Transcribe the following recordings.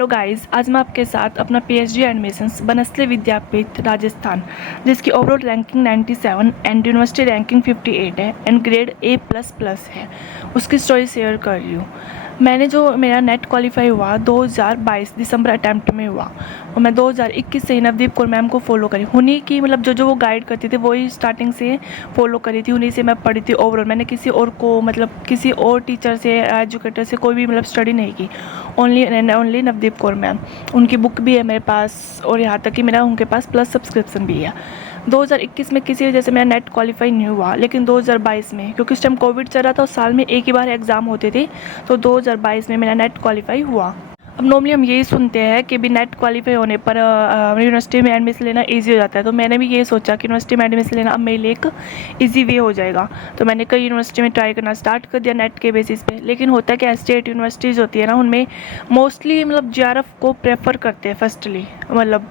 Hello guys, आज मैं आपके साथ अपना पीएचडी एडमिशन्स बनस्थली विद्यापीठ राजस्थान, जिसकी overall ranking 97 and university ranking 58 है एंड ग्रेड A++ है, उसकी स्टोरी शेयर कर रही हूँ। मेरा नेट क्वालिफाई हुआ 2022 दिसंबर अटैम्प्ट में हुआ और मैं 2021 से नवदीप कौर मैम को फॉलो करी। उन्हीं की मतलब जो वो गाइड करती थी वही स्टार्टिंग से फॉलो करी थी, उन्हीं से मैं पढ़ी थी ओवरऑल। मैंने किसी और को मतलब किसी और टीचर से एजुकेटर से कोई भी मतलब स्टडी नहीं की, ओनली नवदीप कौर मैम। उनकी बुक भी है मेरे पास और यहाँ तक कि मेरा उनके पास प्लस सब्सक्रिप्शन भी है। 2021 में किसी वजह से मेरा नेट क्वालिफाई नहीं हुआ, लेकिन 2022 में, क्योंकि उस टाइम कोविड चल रहा था और साल में एक ही बार एग्ज़ाम होते थे, तो 2022 में मेरा नेट क्वालिफाई हुआ। अब नॉर्मली हम यही सुनते हैं कि भी नेट क्वालिफाई होने पर यूनिवर्सिटी में एडमिशन लेना इजी हो जाता है, तो मैंने भी ये सोचा कि यूनिवर्सिटी में एडमिशन लेना अब मेरे लिए एक ईजी वे हो जाएगा। तो मैंने कई यूनिवर्सिटी में ट्राई करना स्टार्ट कर दिया नेट के बेसिस पे। लेकिन होता है कि स्टेट यूनिवर्सिटीज़ होती है ना, उनमें मोस्टली मतलब जेआरएफ को प्रेफर करते हैं फर्स्टली, मतलब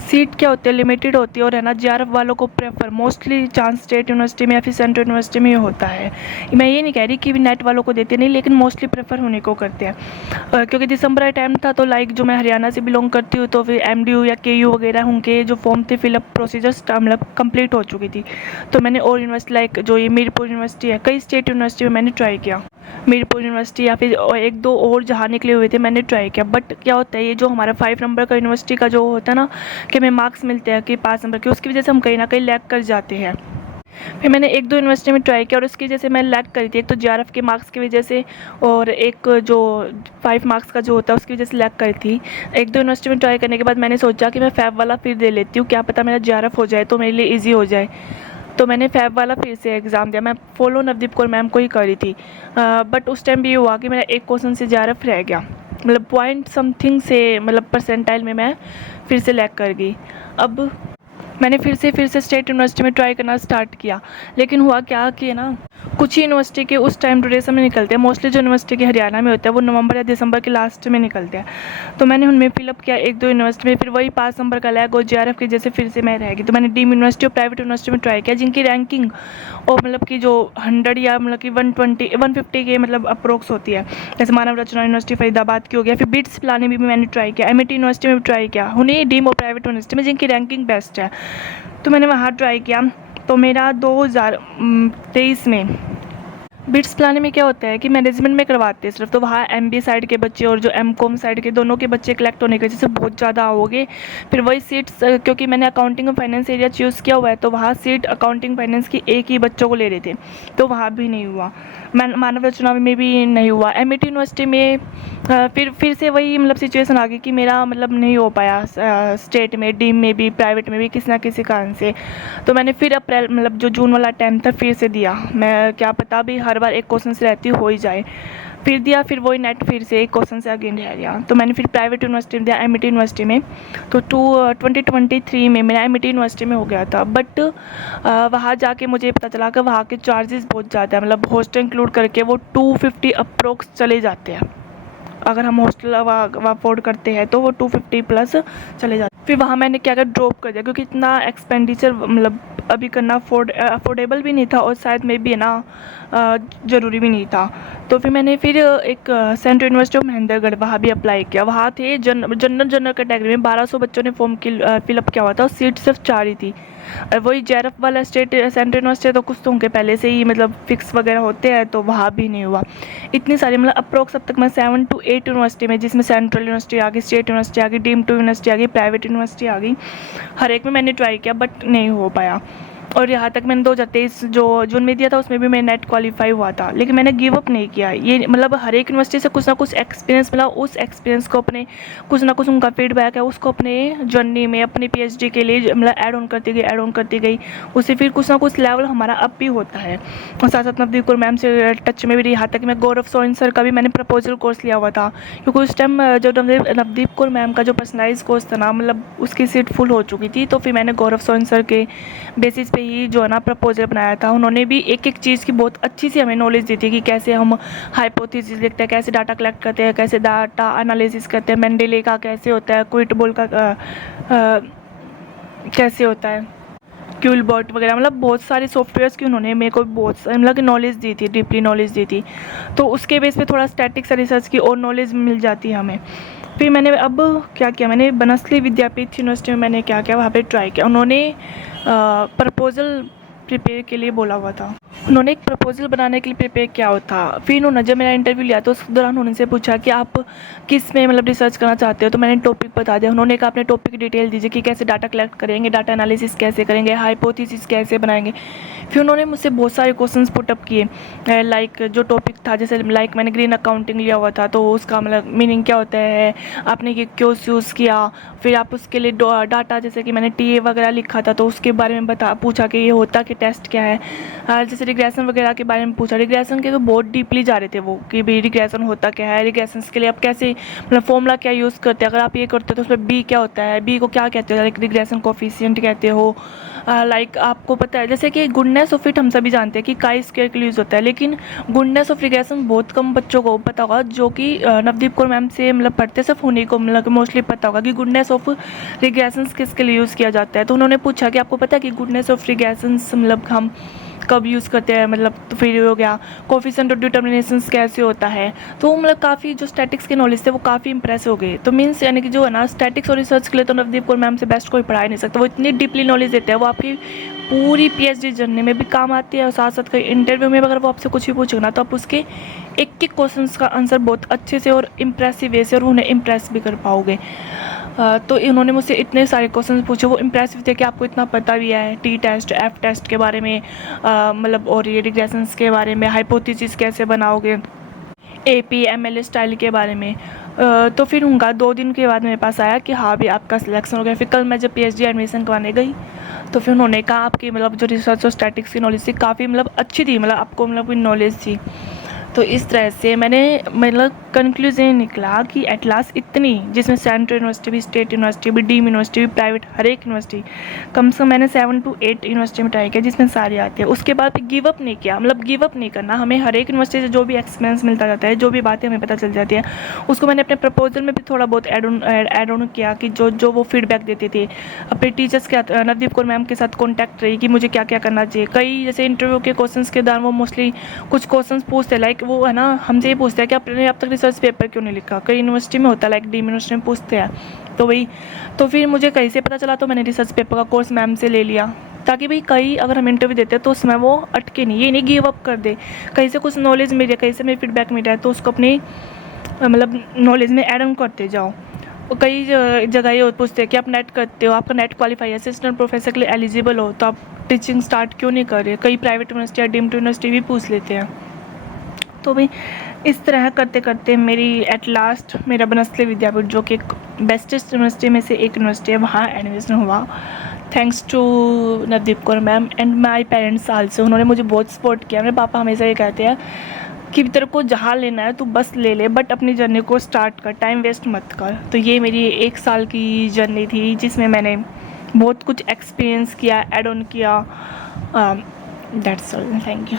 सीट क्या होती है लिमिटेड होती है, और है ना जेआरएफ वालों को prefer mostly chance state university में या फिर सेंट्रल यूनिवर्सिटी में होता है। मैं ये नहीं कह रही कि भी नेट वालों को देते नहीं, लेकिन मोस्टली प्रेफर होने को करते हैं। क्योंकि दिसंबर टाइम था तो लाइक जो मैं हरियाणा से बिलोंग करती हूँ, तो फिर एमडीयू या केयू वगैरह उनके जो फॉर्म थे फिलअप प्रोसीजर्स मतलब कंप्लीट हो चुकी थी। तो मैंने और यूनिवर्सिटी लाइक जो ये मीरपुर यूनिवर्सिटी है, कई स्टेट यूनिवर्सिटी में मैंने ट्राई किया। मीरपुर यूनिवर्सिटी या फिर एक दो और जहाँ निकले हुए थे मैंने ट्राई किया। बट क्या होता है, ये जो हमारा 5 नंबर का यूनिवर्सिटी का जो होता है ना कि हमें मार्क्स मिलते हैं कि 5 नंबर के, उसकी वजह से हम कहीं ना कहीं लैग कर जाते हैं। फिर मैंने एक दो यूनिवर्सिटी में ट्राई किया और उसकी वजह से मैं लैग करी थी। एक तो जेआरएफ के मार्क्स की वजह से, और एक जो 5 मार्क्स का जो होता है उसकी वजह से लैग करी थी। एक दो यूनिवर्सिटी में ट्राई करने के बाद मैंने सोचा कि मैं फैब वाला फिर दे लेती हूँ, क्या पता मेरा जेआरएफ हो जाए तो मेरे लिए ईजी हो जाए। तो मैंने फैब वाला फिर से एग्ज़ाम दिया। मैं फॉलो नवदीप कौर मैम को ही करी थी, बट उस टाइम भी ये हुआ कि मेरा एक क्वेश्चन से जेआरएफ रह गया, मतलब पॉइंट समथिंग से मतलब परसेंटाइल में मैं फिर से लैग कर गई। अब मैंने फिर से स्टेट यूनिवर्सिटी में ट्राई करना स्टार्ट किया, लेकिन हुआ क्या कि ना कुछ ही यूनिवर्सिटी के उस टाइम ड्यूरेशन में निकलते हैं। मोस्टली जो यूनिवर्सिटी के हरियाणा में होता है वो नवंबर या दिसंबर के लास्ट में निकलते हैं। तो मैंने उनमें फिलअप किया एक दो यूनिवर्सिटी में, फिर वही 5 नंबर का लैग और जेआरएफ की जैसे फिर से मैं रह गई। तो मैंने डीम यूनिवर्सिटी और प्राइवेट यूनिवर्सिटी में ट्राई किया, जिनकी रैंकिंग और मतलब कि जो 100 या मतलब कि 120 150 के मतलब अप्रोक्स होती है। जैसे मानव रचना यूनिवर्सिटी फरीदाबाद की हो गया। फिर बिट्स पिलाने भी मैंने ट्राई किया, एमआईटी यूनिवर्सिटी में भी ट्राई किया, उन्हीं डीम और प्राइवेट यूनिवर्सिटी में जिनकी रैंकिंग बेस्ट है, तो मैंने वहाँ ट्राई किया। तो मेरा 2023 में बिट्स प्लान में क्या होता है कि मैनेजमेंट में करवाते हैं सिर्फ, तो वहाँ एमबीए साइड के बच्चे और जो एमकॉम साइड के दोनों के बच्चे कलेक्ट होने की वजह से बहुत ज़्यादा होगे। फिर वही सीट्स, क्योंकि मैंने अकाउंटिंग और फाइनेंस एरिया चूज़ किया हुआ है, तो वहाँ सीट अकाउंटिंग फाइनेंस की एक ही बच्चों को ले रहे थे, तो वहाँ भी नहीं हुआ। मानव रचना में भी नहीं हुआ। एमआईटी यूनिवर्सिटी में फिर से वही मतलब सिचुएशन आ गई कि मेरा मतलब नहीं हो पाया स्टेट में, डीम में भी, प्राइवेट में भी किसी ना किसी कारण से। तो मैंने फिर अप्रैल मतलब जो जून वाला टाइम था फिर से दिया। मैं क्या पता भी हर बार एक क्वेश्चन से रहती हो ही जाए, फिर दिया। फिर वही नेट फिर से एक क्वेश्चन से अगेन रह गया। तो मैंने फिर प्राइवेट यूनिवर्सिटी में दिया, एमआईटी यूनिवर्सिटी में। तो 2023 में मेरा एमआईटी यूनिवर्सिटी में हो गया था। बट वहाँ जाके मुझे पता चला कि वहाँ के चार्जेस बहुत ज़्यादा है, मतलब हॉस्टल इंक्लूड करके वो 250 अप्रोक्स चले जाते हैं। अगर हम हॉस्टल अफोर्ड करते हैं तो वो 250 प्लस चले जाते। फिर वहाँ मैंने क्या कर ड्रॉप कर दिया, क्योंकि इतना एक्सपेंडिचर मतलब अभी करना अफोर्डेबल भी नहीं था, और शायद में भी है ना ज़रूरी भी नहीं था। तो फिर मैंने फिर एक सेंट्रल यूनिवर्सिटी ऑफ महेंद्रगढ़ वहाँ भी अप्लाई किया। वहाँ थे जनरल कैटेगरी में 1200 बच्चों ने फॉर्म फिलअप किया हुआ था और सीट सिर्फ 4 ही थी। वही जेआरएफ वाला स्टेट सेंट्रल यूनिवर्सिटी तो कुछ तो उनके पहले से ही मतलब फिक्स वगैरह होते हैं, तो वहाँ भी नहीं हुआ। इतनी सारी मतलब अप्रोक्स अब तक मैं 7 to 8 यूनिवर्सिटी में, जिसमें सेंट्रल यूनिवर्सिटी आ गई, स्टेट यूनिवर्सिटी आ गई, डीम टू यूनिवर्सिटी आ गई, प्राइवेट यूनिवर्सिटी आ गई, हर एक में मैंने ट्राई किया बट नहीं हो पाया। और यहाँ तक मैंने 2023 जो जून में दिया था उसमें भी मैं नेट क्वालिफाई हुआ था, लेकिन मैंने गिव अप नहीं किया। ये मतलब हर एक यूनिवर्सिटी से कुछ ना कुछ एक्सपीरियंस मिला, उस एक्सपीरियंस को अपने कुछ ना कुछ उनका फीडबैक है उसको अपने जर्नी में अपनी पीएचडी के लिए मतलब ऐड ऑन करती गई। उससे फिर कुछ ना कुछ लेवल हमारा अप भी होता है। और साथ साथ नवदीप कौर मैम से टच में भी रही, यहाँ तक कि मैं गौरव सोइन सर का भी मैंने प्रपोजल कोर्स लिया हुआ था, क्योंकि उस टाइम जो नवदीप कौर मैम का जो पर्सनलाइज कोर्स था ना, मतलब उसकी सीट फुल हो चुकी थी। तो फिर मैंने गौरव सोइन सर के बेसिस पे ही जो है ना प्रपोजल बनाया था। उन्होंने भी एक एक चीज़ की बहुत अच्छी सी हमें नॉलेज दी थी कि कैसे हम हाइपोथेसिस लिखते हैं, कैसे डाटा कलेक्ट करते हैं, कैसे डाटा एनालिसिस करते हैं, मेंडेले का कैसे होता है, क्विटबोल का कैसे होता है, क्यूलबॉट वगैरह, मतलब बहुत सारे सॉफ्टवेयर्स की उन्होंने मेरे को बहुत मतलब नॉलेज दी थी, डीपली नॉलेज दी थी। तो उसके बेस पे थोड़ा स्टैटिक्स रिसर्च की और नॉलेज मिल जाती है हमें। फिर मैंने अब क्या किया, मैंने बनस्थली विद्यापीठ यूनिवर्सिटी में मैंने क्या किया, वहाँ पे ट्राई किया। उन्होंने प्रपोज़ल प्रिपेयर के लिए बोला हुआ था, उन्होंने एक प्रपोज़ल बनाने के लिए प्रिपेयर किया हुआ था। फिर उन्होंने जब मेरा इंटरव्यू लिया तो उस दौरान उनसे पूछा कि आप किस में मतलब रिसर्च करना चाहते हो, तो मैंने टॉपिक बता दिया। उन्होंने कहा अपने टॉपिक की डिटेल दीजिए कि कैसे डाटा कलेक्ट करेंगे, डाटा एनालिसिस कैसे करेंगे, हाइपोथेसिस कैसे बनाएंगे। फिर उन्होंने मुझसे बहुत सारे क्वेश्चंस पुटअप किए, लाइक जो टॉपिक था, जैसे लाइक मैंने ग्रीन अकाउंटिंग लिया हुआ था तो उसका मतलब मीनिंग क्या होता है, आपने ये क्यों यूज़ किया। फिर आप उसके लिए डाटा, जैसे कि मैंने टीए वगैरह लिखा था तो उसके बारे में पूछा कि ये होता कि टेस्ट क्या है। जैसे रिग्रेशन वगैरह के बारे में पूछा। रिग्रेशन के तो बहुत डीपली जा रहे थे वो कि भाई रिग्रेशन होता क्या है, रिग्रेशन के लिए आप कैसे मतलब फॉर्मूला क्या यूज़ करते हैं, अगर आप ये करते हो तो उसमें बी क्या होता है, बी को क्या कहते हो, लाइक रिग्रेशन कोफिशिएंट कहते हो। लाइक आपको पता है जैसे कि गुडनेस ऑफ फिट हम सभी जानते हैं कि काई स्क्वायर के लिए यूज़ होता है, लेकिन गुडनेस ऑफ रिग्रेशन बहुत कम बच्चों को पता होगा, जो कि नवदीप कौर मैम से मतलब पढ़ते सिर्फ उन्हीं को मतलब मोस्टली पता होगा कि गुडनेस ऑफ रिग्रेशन किसके लिए यूज़ किया जाता है। तो उन्होंने पूछा कि आपको पता है कि गुडनेस ऑफ रिग्रेशन मतलब हम कब यूज़ करते हैं, मतलब तो फिर हो गया कोफिशिएंट ऑफ डिटर्मिनेशंस कैसे होता है। तो मतलब काफ़ी जो स्टैटिक्स के नॉलेज थे वो काफ़ी इंप्रेस हो गए। तो मीन्स यानी कि जो है ना स्टैटिक्स और रिसर्च के लिए तो नवदीप कौर मैम से बेस्ट कोई पढ़ा ही नहीं सकता। वो इतनी डीपली नॉलेज देते हैं, वो आपकी पूरी पीएचडी जर्नी में भी काम आती है और साथ साथ कई इंटरव्यू में अगर वो आपसे कुछ भी पूछेगा ना तो आप उसके एक एक क्वेश्चन का आंसर बहुत अच्छे से और इम्प्रेसिव वे से और उन्हें इम्प्रेस भी कर पाओगे। तो इन्होंने मुझसे इतने सारे क्वेश्चन पूछे, वो इम्प्रेसिव थे कि आपको इतना पता भी है टी टेस्ट एफ टेस्ट के बारे में, मतलब और ये रिग्रेशंस के बारे में, हाइपोथेसिस कैसे बनाओगे, APML स्टाइल के बारे में। तो फिर उनका 2 दिन के बाद मेरे पास आया कि हाँ भी आपका सिलेक्शन हो गया। फिर कल मैं जब PhD एडमिशन करवाने गई तो फिर उन्होंने कहा आपकी मतलब जो रिसर्च और स्टैटिक्स की नॉलेज थी काफ़ी मतलब अच्छी थी, मतलब आपको मतलब कोई नॉलेज थी। तो इस तरह से मैंने मतलब कंक्लूजन निकला कि एट लास्ट इतनी, जिसमें सेंट्रल यूनिवर्सिटी भी, स्टेट यूनिवर्सिटी भी, डीम यूनिवर्सिटी भी, प्राइवेट हर एक यूनिवर्सिटी, कम से कम मैंने 7 to 8 यूनिवर्सिटी में ट्राई किया जिसमें सारी आती है। उसके बाद गिव अप नहीं किया, मतलब गिव अप नहीं करना। हमें हर एक यूनिवर्सिटी से जो भी एक्सपीरियंस मिलता जाता है, जो भी बातें हमें पता चल जाती है, उसको मैंने अपने प्रपोजल में भी थोड़ा बहुत एड ऑन किया कि जो वो फीडबैक देते थे। अपने टीचर्स के नवदीप कौर मैम के साथ कॉन्टैक्ट रही कि मुझे क्या क्या करना चाहिए। कई जैसे इंटरव्यू के क्वेश्चंस के दौरान वो मोस्टली कुछ क्वेश्चंस पूछते, लाइक वो है ना हमसे ये पूछते हैं कि आपने अब तक रिसर्च पेपर क्यों नहीं लिखा। कई यूनिवर्सिटी में होता है, लाइक डीम यूनिवर्सिटी में पूछते हैं। तो वही, तो फिर मुझे कहीं से पता चला तो मैंने रिसर्च पेपर का कोर्स मैम से ले लिया, ताकि भाई कहीं अगर हम इंटरव्यू देते हैं तो उसमें वो अटके नहीं, ये नहीं गिव अप कर दे। कहीं से कुछ नॉलेज मिल जाए, कहीं से मेरी फीडबैक मिल जाए तो उसको अपनी मतलब नॉलेज में ऐड ऑन करते जाओ। कई जगह ये पूछते हैं कि आप नेट करते हो, आपका नेट क्वालिफाई है, असिस्टेंट प्रोफेसर के लिए एलिजिबल हो, तो आप टीचिंग स्टार्ट क्यों नहीं कर रहे। कई प्राइवेट यूनिवर्सिटी या डीम्ड यूनिवर्सिटी भी पूछ लेते हैं। तो भाई इस तरह करते करते मेरी एट लास्ट मेरा बनस्थली विद्यापीठ, जो कि एक बेस्टेस्ट यूनिवर्सिटी में से एक यूनिवर्सिटी है, वहाँ एडमिशन हुआ। Thanks to Navdeep Kaur ma'am and my parents also. उन्होंने मुझे बहुत सपोर्ट किया। मेरे पापा हमेशा ये कहते हैं कि तेरे को जहाँ लेना है तू बस ले ले, बट अपनी जर्नी को स्टार्ट कर, टाइम वेस्ट मत कर। तो ये मेरी 1 साल की जर्नी थी जिसमें मैंने बहुत कुछ एक्सपीरियंस किया, एड ऑन किया। That's all, thank you.